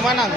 Manang.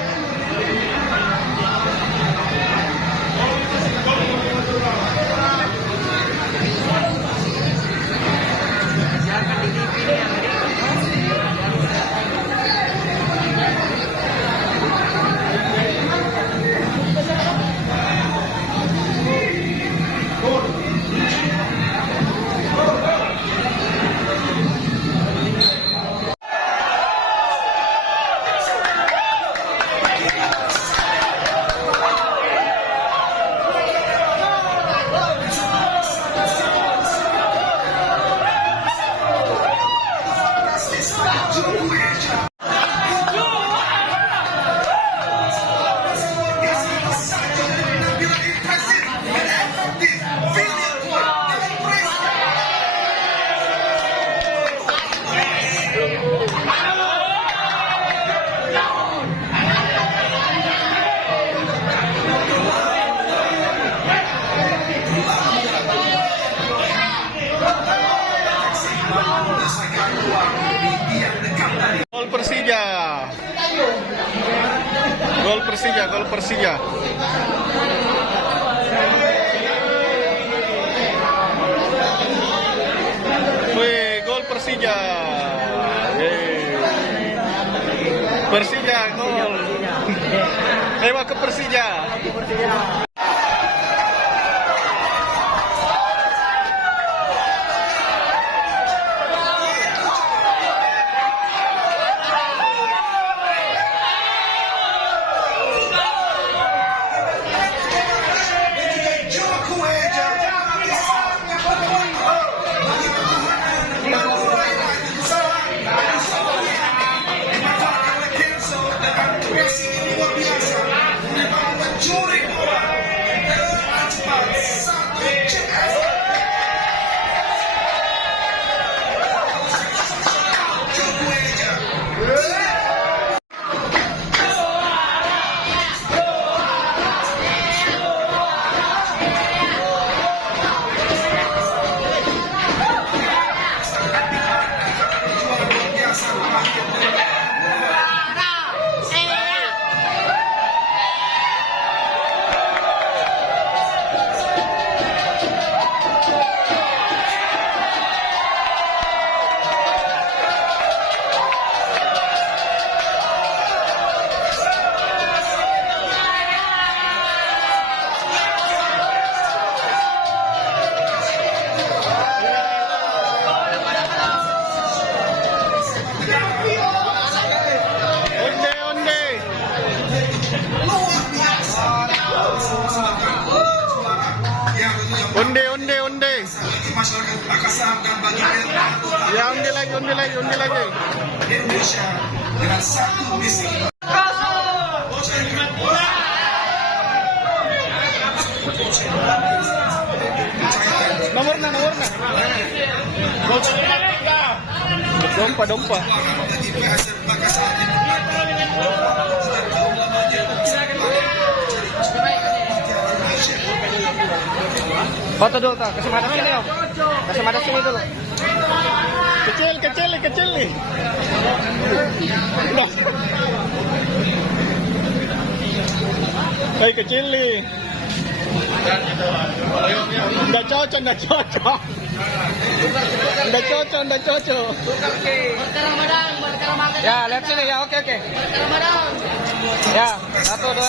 Gol Persija. Gol Persija, gol Persija. Wih, gol Persija. Persija gol. Lewat ke Persija. Onde. Ya, onde lagi. Indonesia dengan satu misi. Nomornya. Dompa. Foto dulu tuh, kasih mata sini om. Kasih mata sini dulu. Kecil nih. Hai kecil nih. Nggak cocok. Ya, lihat sini ya, oke. Ya, 1, 2.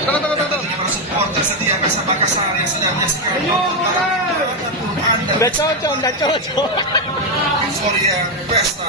Tunggu. Supporter setia Kasar yang sudah menyaksikan Udah cocok. Sorry ya, pesta.